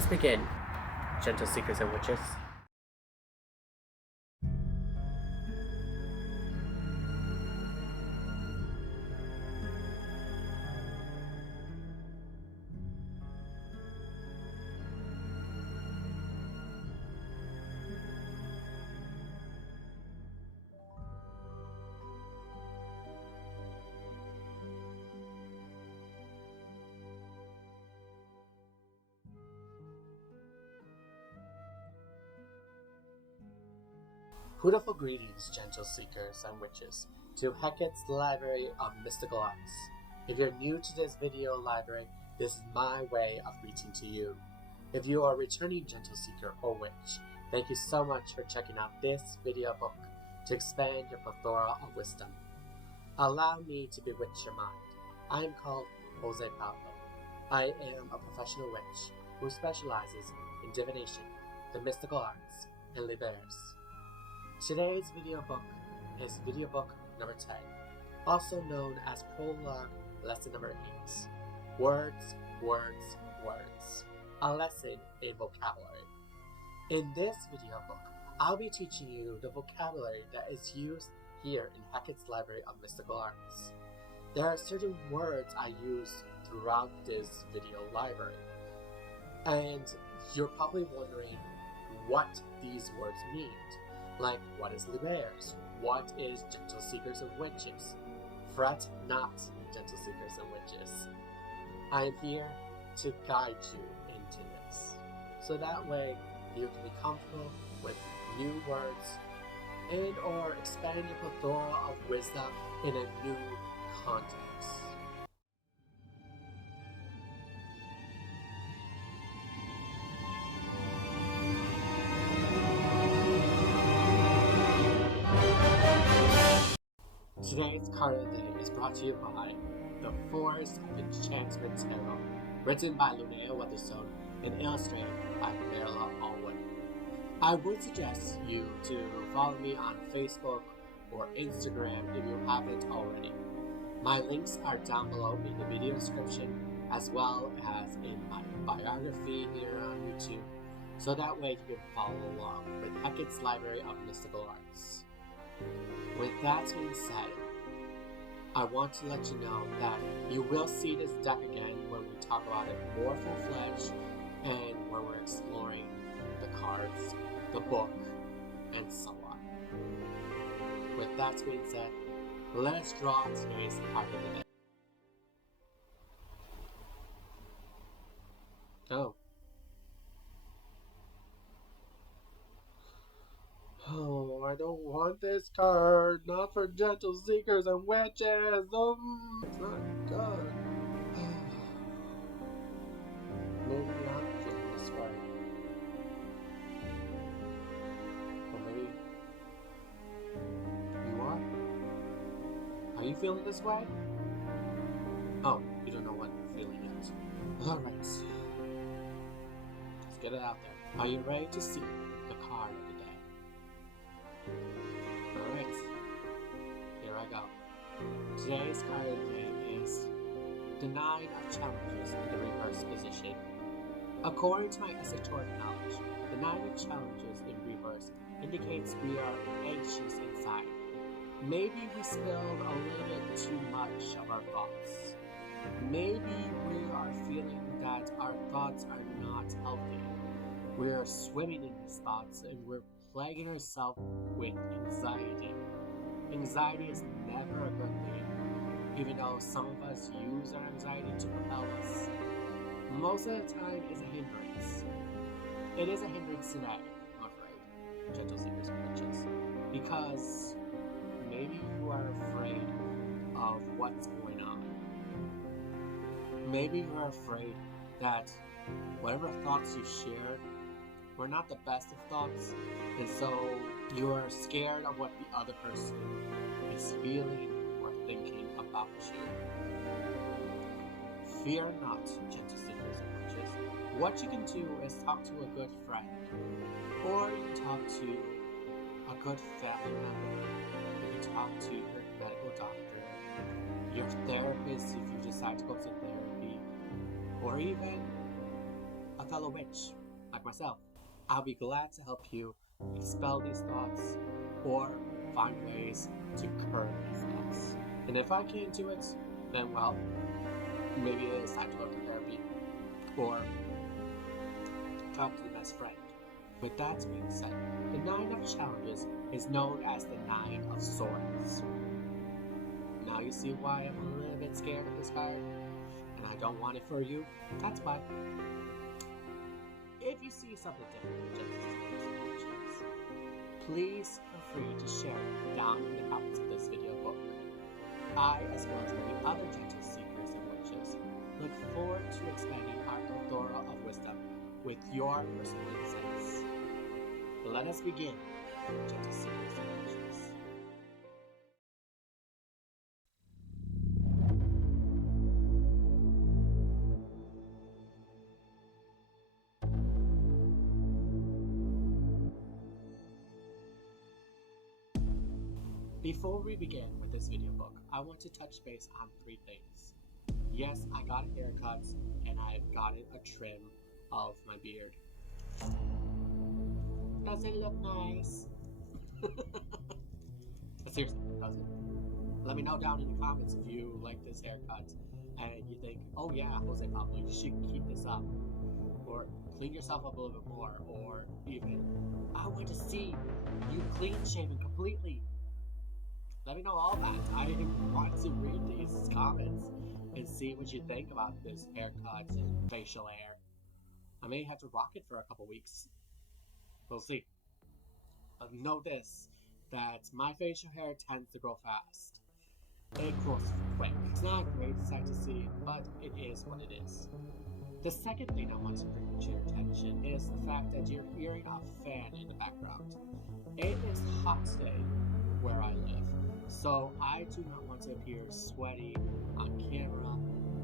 us begin, gentle seekers and witches. Hootiful greetings, gentle seekers and witches, to Hecate's Library of Mystical Arts. If you're new to this video library, this is my way of reaching to you. If you are a returning gentle seeker or witch, thank you so much for checking out this video book to expand your plethora of wisdom. Allow me to bewitch your mind. I am called José Pablo. I am a professional witch who specializes in divination, the mystical arts, and libers. Today's video book is video book number 10, also known as Prologue lesson number 8. Words, words, words. A lesson in vocabulary. In this video book, I'll be teaching you the vocabulary that is used here in Hecate's Library of Mystical Arts. There are certain words I use throughout this video library, and you're probably wondering what these words mean. Like, what is libers? What is gentle seekers and witches? Fret not, gentle seekers and witches. I am here to guide you into this, so that way you can be comfortable with new words and or expand your plethora of wisdom in a new context. Today's card of the day is brought to you by The Forest of Enchantment Tarot, written by Lunea Weatherstone and illustrated by Marilla Allwood. I would suggest you to follow me on Facebook or Instagram if you haven't already. My links are down below in the video description, as well as in my biography here on YouTube, so that way you can follow along with Hecate's Library of Mystical Arts. With that being said, I want to let you know that you will see this deck again when we talk about it more full-fledged and when we're exploring the cards, the book, and so on. With that being said, let us draw today's card of the day. Oh, I don't want this card. Not for gentle seekers and witches. It's not good. Maybe I'm feeling this way. Or maybe you are? Are you feeling this way? Oh, you don't know what you're feeling yet. Alright. Let's get it out there. Are you ready to see the card of the day? Alright, here I go. Today's card of the day is the 9 of Challenges in the reverse position. According to my esoteric knowledge, the 9 of Challenges in reverse indicates we are anxious inside. Maybe we spilled a little bit too much of our thoughts. Maybe we are feeling that our thoughts are not healthy. We are swimming in these thoughts and we're plaguing ourselves with anxiety. Anxiety is never a good thing, even though some of us use our anxiety to propel us. Most of the time, it's a hindrance. It is a hindrance today, I'm afraid, gentle seekers and witches, because maybe you are afraid of what's going on. Maybe you are afraid that whatever thoughts you shared were not the best of thoughts, and so you are scared of what the other person is feeling or thinking about you. Fear not, gentle seekers and witches. What you can do is talk to a good friend, or you can talk to a good family member. You can talk to your medical doctor, your therapist if you decide to go to therapy, or even a fellow witch, like myself. I'll be glad to help you expel these thoughts or find ways to curb these thoughts. And if I can't do it, then well, maybe it is time to go to therapy or talk to the best friend. With that being said, the 9 of Challenges is known as the 9 of Swords. Now you see why I'm a little bit scared of this card, and I don't want it for you. That's why. If you see something different than just witches, please feel free to share it down in the comments of this video book. I, as well as many other gentle seekers and witches, look forward to expanding our pleathora of wisdom with your personal insights. Let us begin, gentle seekers and witches. Before we begin with this video book, I want to touch base on 3 things. Yes, I got a haircut, and I've gotten a trim of my beard. Does it look nice? But seriously, does it? Let me know down in the comments if you like this haircut and you think, oh yeah, José Pablo, you should keep this up. Or clean yourself up a little bit more. Or even, I want to see you clean shaven completely. Let me know all that. I want to read these comments and see what you think about this haircut and facial hair. I may have to rock it for a couple weeks. We'll see. But know this, that my facial hair tends to grow fast. It grows quick. It's not a great sight to see, but it is what it is. The second thing I want to bring to your attention is the fact that you're hearing a fan in the background. It is hot today where I live, so I do not want to appear sweaty on camera.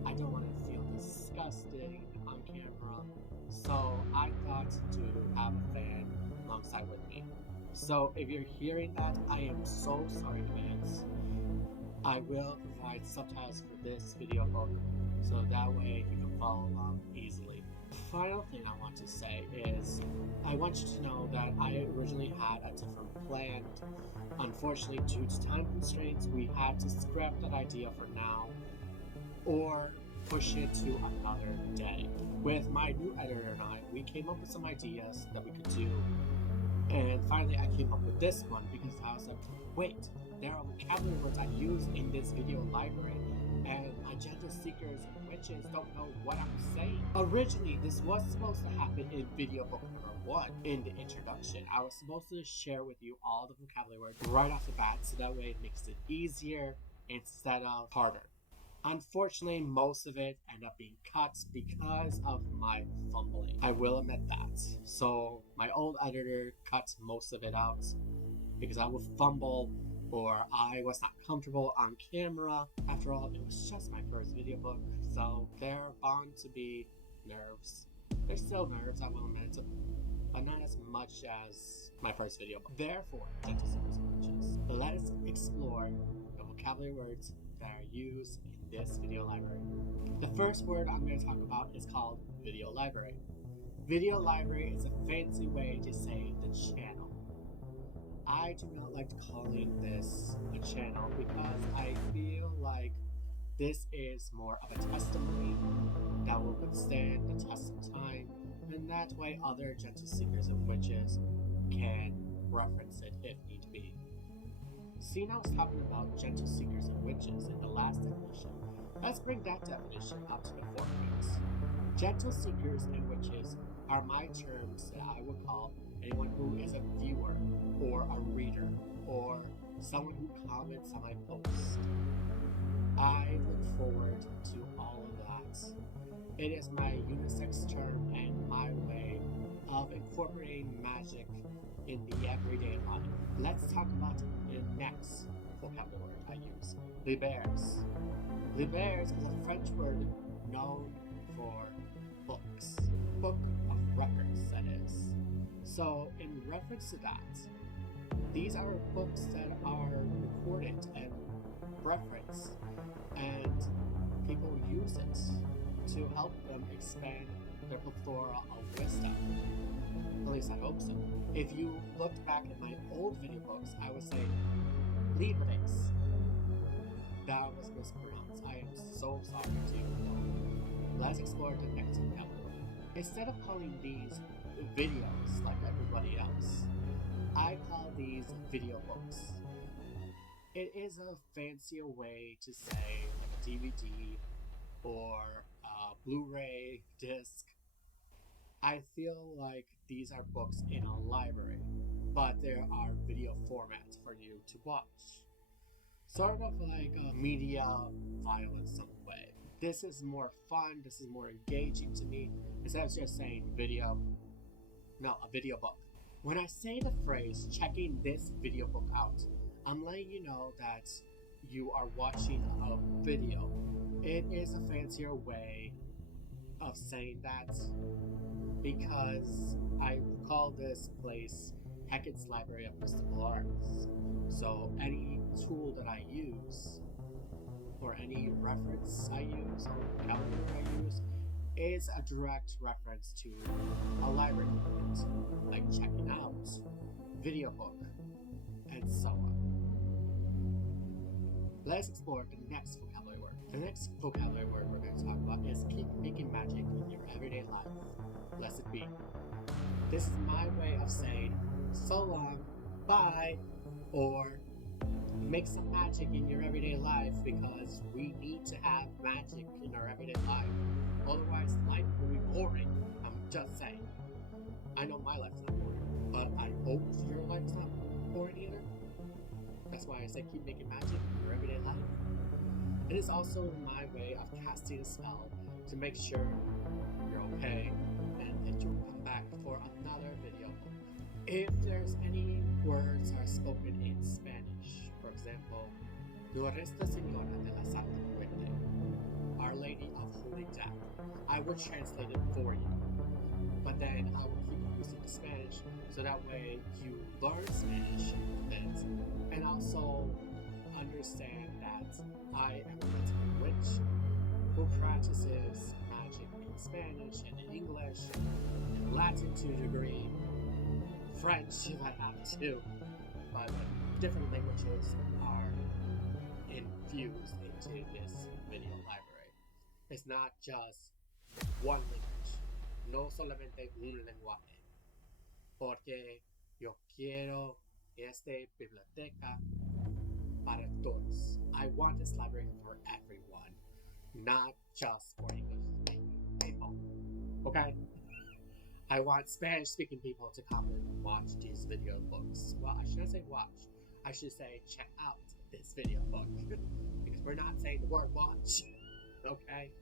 I don't want to feel disgusting on camera, so I thought to have a fan alongside with me. So if you're hearing that, I am so sorry in advance. I will provide subtitles for this video book, so that way you can follow along easily. The final thing I want to say is, I want you to know that I originally had a different plan. Unfortunately, due to time constraints, we had to scrap that idea for now, or push it to another day. With my new editor and I, we came up with some ideas that we could do, and finally I came up with this one because I was like, wait, there are vocabulary words I use in this video library, and my gentle seekers and witches don't know what I'm saying. Originally, this was supposed to happen in video book number 1, in the introduction. I was supposed to share with you all the vocabulary words right off the bat, so that way it makes it easier instead of harder. Unfortunately, most of it ended up being cut because of my fumbling. I will admit that. So my old editor cut most of it out because I would fumble or I was not comfortable on camera. After all, it was just my first video book, so there are bound to be nerves. There's still nerves, I will admit, but not as much as my first video book. Therefore, gentle seekers and witches, let us explore the vocabulary words that are used in this video library. The first word I'm going to talk about is called video library. Video library is a fancy way to say the channel. I do not like calling this a channel because I feel like this is more of a testimony that will withstand the test of time, and that way other gentle seekers and witches can reference it if need be. See, I was talking about gentle seekers and witches in the last definition. Let's bring that definition up to the forefront. Gentle seekers and witches are my terms that I would call anyone who is a viewer or a reader or someone who comments on my post. I look forward to all of that. It is my unisex term and my way of incorporating magic in the everyday life. Let's talk about the next vocabulary word I use, libers. Libers is a French word known for books. Book of records, that is. So, in reference to that, these are books that are recorded and referenced, and people use it to help them expand the plethora of wisdom. At least I hope so. If you looked back at my old video books, I would say libers. That was mispronounced. I am so sorry to you. Let's explore the next vocabulary. Instead of calling these videos like everybody else, I call these video books. It is a fancier way to say like a DVD or a Blu-ray disc. I feel like these are books in a library, but there are video formats for you to watch. Sort of like a media file in some way. This is more fun, this is more engaging to me, instead of just saying a video book. When I say the phrase checking this video book out, I'm letting you know that you are watching a video. It is a fancier way of saying that because I call this place Hecate's Library of Mystical Arts. So any tool that I use, or any reference I use, or vocabulary I use, is a direct reference to a library book, like checking out, video book, and so on. Let's explore the next vocabulary word. The next vocabulary word we're going to talk about is keep making magic in your everyday life. Blessed be. This is my way of saying so long, bye, or make some magic in your everyday life because we need to have magic in our everyday life. Otherwise, life will be boring. I'm just saying. I know my life's not boring, but I hope your life's not boring either. That's why I say keep making magic in your everyday life. It is also my way of casting a spell to make sure you're okay and that you'll come back for another video. If there's any words are spoken in Spanish, for example, Nuestra Señora de la Santa Muerte, Our Lady of Holy Death, I would translate it for you. But then I will keep using the Spanish so that way you learn Spanish a bit and also understand that I am a mentally witch who practices magic in Spanish and in English, in Latin to a degree, French if I have to, but different languages are infused into this video library. It's not just one language, no solamente un lenguaje, porque yo quiero esta biblioteca para todos. I want this library for everyone, not just for English-speaking people, okay? I want Spanish-speaking people to come and watch these video books. Well, I shouldn't say watch. I should say check out this video book. Because we're not saying the word watch. Okay?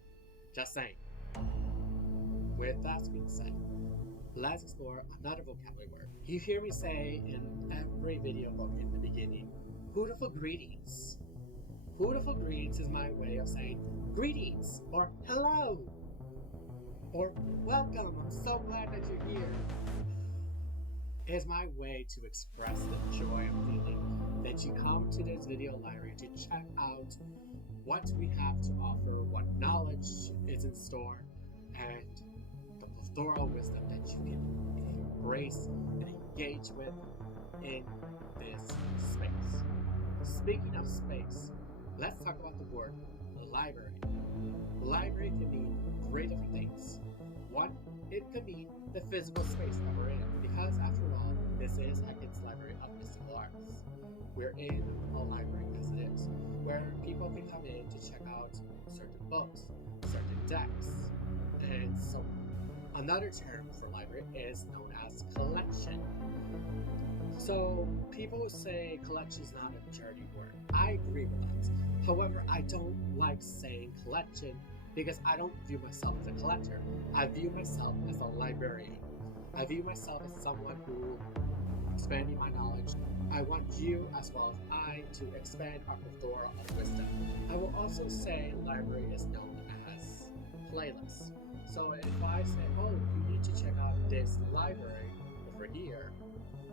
Just saying. With that being said, let's explore another vocabulary word. You hear me say in every video book in the beginning, Hootiful greetings. Hootiful greetings is my way of saying greetings or hello. Or welcome, I'm so glad that you're here. It is my way to express the joy I'm feeling that you come to this video library to check out what we have to offer, what knowledge is in store, and the plethora of wisdom that you can embrace and engage with in this space. Speaking of space, let's talk about the word library. Library can mean great different things. One, it could mean the physical space that we're in, because after all, this is Hecate's Library of Mystical Arts. We're in a library as it is, where people can come in to check out certain books, certain decks, and so on. Another term for library is known as collection. So people say collection is not a dirty word. I agree with that. However, I don't like saying collection because I don't view myself as a collector. I view myself as a librarian. I view myself as someone who expanding my knowledge. I want you, as well as I, to expand our plethora of wisdom. I will also say library is known as playlist. So if I say, oh, you need to check out this library over here,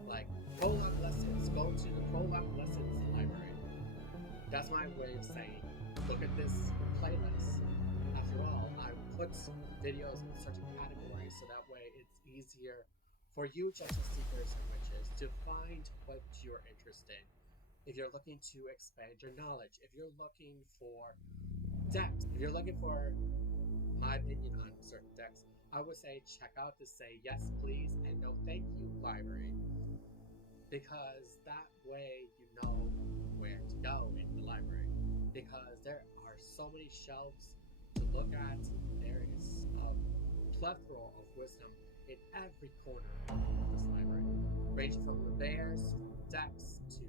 like Prologue lessons, go to the Prologue lessons library. That's my way of saying, look at this playlist. After all, I put videos in certain categories so that way it's easier for you gentle seekers and witches to find what you're interested in. If you're looking to expand your knowledge, if you're looking for decks, if you're looking for my opinion on certain decks, I would say check out the Say Yes Please and No Thank You library, because that way you know where to go in the library, because there are so many shelves to look at. There is a plethora of wisdom in every corner of this library, ranging from libers, decks, to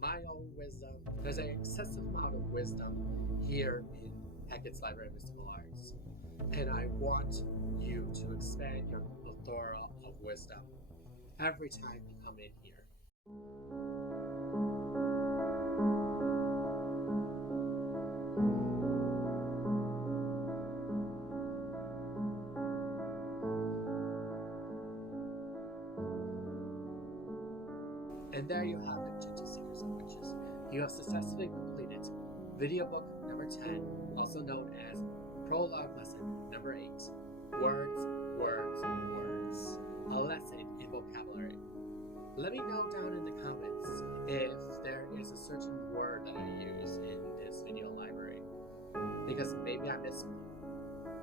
my own wisdom. There's an excessive amount of wisdom here in Hecate's Library of Mystical Arts, and I want you to expand your plethora of wisdom every time you come in here. And there you have it, gentle seekers and witches. You have successfully completed video book number 10, also known as Prologue lesson number 8. Words, words, words. A lesson in vocabulary. Let me know down in the comments if there is a certain word that I use in this video library, because maybe I missed one.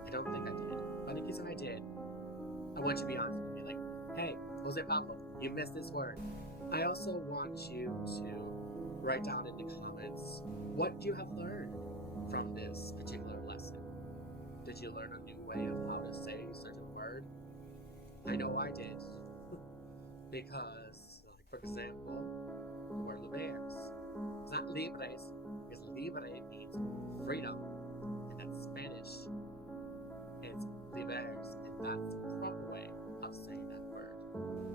I don't think I did, but in case I did, I want you to be honest with me, like, hey, José Pablo, you missed this word. I also want you to write down in the comments what you have learned from this particular lesson. Did you learn a new way of how to say a certain word? I know I did. Because, like, for example, the word libers. It's not libres, because libre means freedom, and that's Spanish. It's libers, and that's the proper way of saying that word.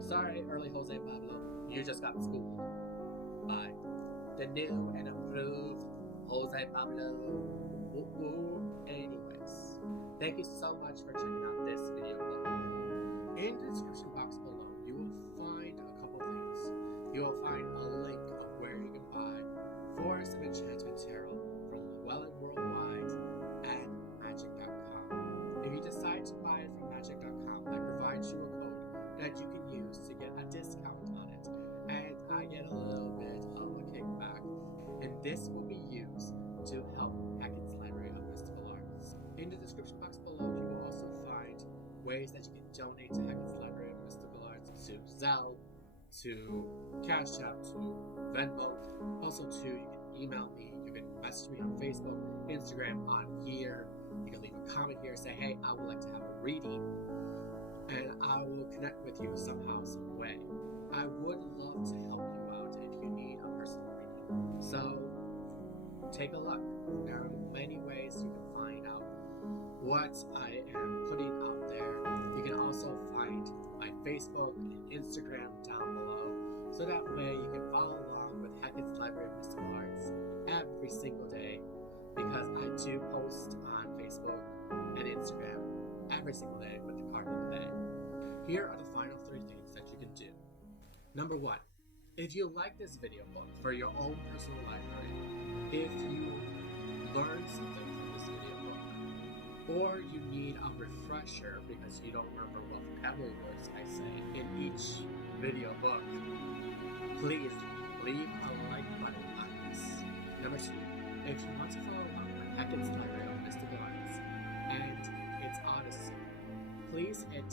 Sorry, early José Pablo, you just got schooled by the new and improved José Pablo. Anyways, thank you so much for checking out this video book. In the description box below, you will find a couple things. You will find a link of where you can buy Forest of Enchantment Tarot from Llewellyn Worldwide and magic.com. If you decide to buy it from magic.com, I provide you a code that you can use to get a discount on it, and I get a little bit of a kickback, and this will be used to help Hecate's Library of Mystical Arts. In the description box below, you will also find ways that you can donate to Hecate's Library of Mystical Arts, to Zelle, to Cashapp, to Venmo. Also, too, you can email me, you can message me on Facebook, Instagram, on here. You can leave a comment here and say, hey, I would like to have a reading, and I will connect with you somehow, some way. I would love to help you out if you need a personal reading. So, take a look. There are many ways you can find out what I am putting out there. You can also find my Facebook and Instagram down below, so that way you can follow along with Hecate's Library of Mystical Arts every single day, because I do post on Facebook and Instagram every single day with the card of the day. Here are the final 3 things that you can do. Number 1, if you like this video book for your own personal library, if you learned something from this video book, or you need a refresher because you don't remember what vocabulary words I say in each video book, please leave a like button on this. Number 2, if you want to follow along with Hecate's Library of Mystical Arts and its Odyssey, please hit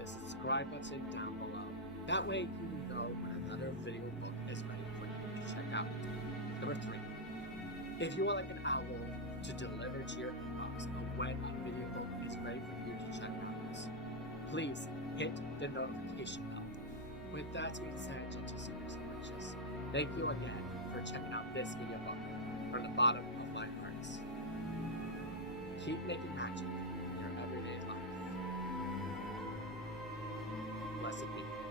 the subscribe button down below. That way you know when another video book is ready for you to check out. Number 3, if you would like an owl to deliver to your inbox of when a video book is ready for you to check out, please hit the notification bell. With that being said, gentle seekers and witches, thank you again for checking out this video book from the bottom of my heart. Keep making magic in your everyday life. Blessed be.